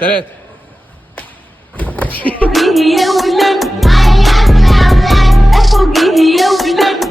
3 يا ولد يا ولد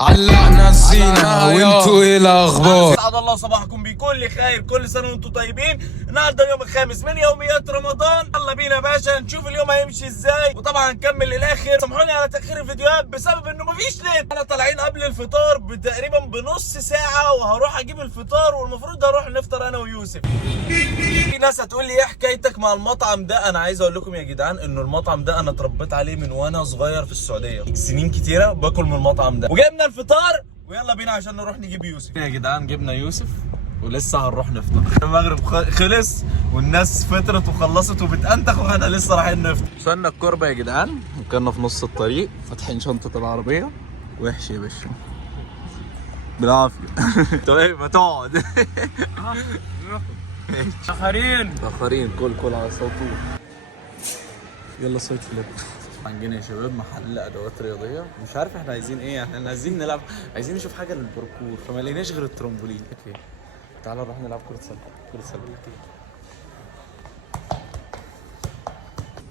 علقنا الزينة وانتوا ايه الاخبار؟ اسعد الله صباحكم بكل خير، كل سنه وانتم طيبين. النهارده اليوم الخامس من يوميات رمضان، يلا بينا يا باشا نشوف اليوم هيمشي ازاي، وطبعا هنكمل للاخر. سامحوني على تاخير الفيديوهات بسبب انه مفيش نت. احنا طالعين قبل الفطار تقريبا بنص ساعه، وهروح اجيب الفطار والمفروض هروح نفطر انا ويوسف. في ناس هتقول لي ايه حكايتك مع المطعم ده؟ انا عايز اقول لكم يا جدعان انه المطعم ده انا اتربيت عليه من وانا صغير في السعوديه، سنين كتيره باكل من المطعم ده، وجبنا الفطار ويلا بينا عشان نروح نجيب يوسف. يا جدعان جبنا يوسف ولسه هنروح نفطر. المغرب خلص والناس فطرت وخلصت وبتأنتخ واحنا لسه رايحين نفطر. وصلنا الكوربه يا جدعان، وكنا في نص الطريق فاتحين شنطه العربيه. وحش يا باشا بالعافيه. طيب ما تقعد. تأخرين كل على صوته. يلا صيد فليب. عندنا يا شباب محل ادوات رياضيه، مش عارف احنا عايزين ايه. احنا عايزين نلعب، عايزين نشوف حاجه للباركور، فما لقيناش غير الترامبولين. اوكي تعالى نروح نلعب كره سله.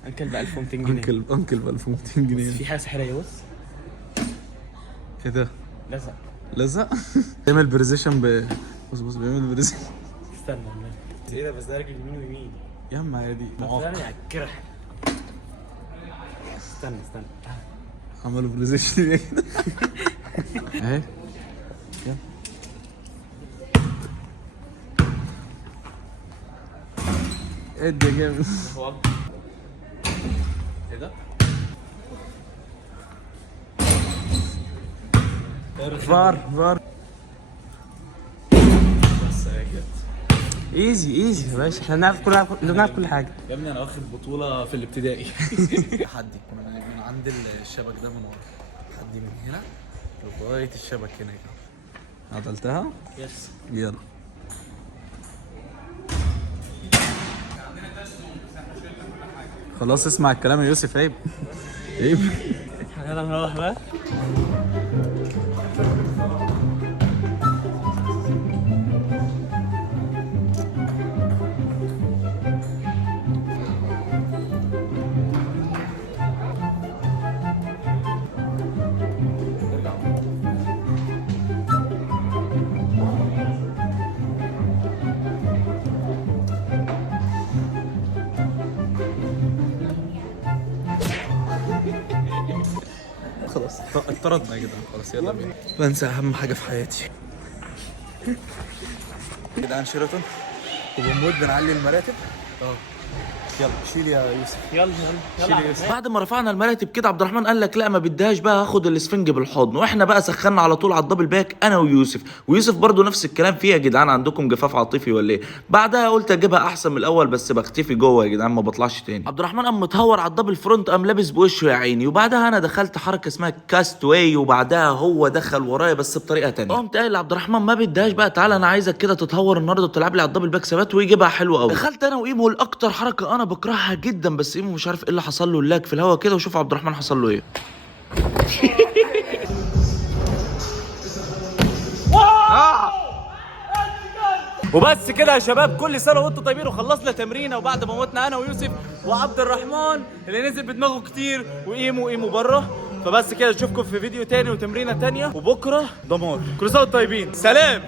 انكل ب 1200 جنيه. انكل ب 1200 جنيه. في حاجه سحريه بص. ايه ده؟ لزق. بيعمل بريزيشن بص بيعمل بريزيشن. استنى ايه ده؟ بس ده راجل يمين ويمين يا عم عادي. يعني على الكرح. استنى عملوا بريزيشن يا كده. اهي يلا ادي جامد. ايه ده؟ فار ايزي يا باشا، احنا بنعرف كل حاجه. يا ابني انا واخد بطوله في الابتدائي. حدي من عند الشبك ده من ورا، حدي من هنا لغايه الشبك هنا كده. عدلتها؟ يس. يلا خلاص اسمع الكلام يا يوسف. عيب. يلا نروح بقى. خلاص اتطردنا يا جدعان. خلاص يلا بينا. بنسى اهم حاجه في حياتي يا جدعان. شيراتون وبنموت بنعلي المراتب. يلا شيل يا يوسف. يلا بعد ما رفعنا المراتب كده عبد الرحمن قال لك لا ما بدهاش بقى، هاخد الاسفنج بالحضن. واحنا بقى سخنا على طول على الدبل باك انا ويوسف برضو نفس الكلام. فيها يا جدعان عندكم جفاف عاطفي ولا ايه؟ بعدها قلت اجيبها احسن من الاول، بس بختفي جوه يا جدعان ما بطلعش تاني. عبد الرحمن قام متهور على الدبل فرونت، قام لابس بوشه يا عيني. وبعدها انا دخلت حركه اسمها كاست واي، وبعدها هو دخل ورايا بس بطريقه تانية. قمت قايل لعبد الرحمن ما بدهاش بقى، تعالى انا عايزك كده تتهور النهارده وتلعب لي على الدبل باك ثبات ويجيبها حلوه قوي. دخلت انا وايمو الاكتر حركه انا بكرهها جدا، بس ايمو مش عارف ايه اللي حصل له، اللاج في الهوا كده. وشوف عبد الرحمن حصل له ايه. وبس كده يا شباب، كل سنه وانتم طيبين. وخلصنا تمرينه، وبعد ما موتنا انا ويوسف وعبد الرحمن اللي نزل بدماغه كتير وايمو بره. فبس كده اشوفكم في فيديو تاني وتمرينه تانيه، وبكره دمار. كل سنه وانتم طيبين، سلام.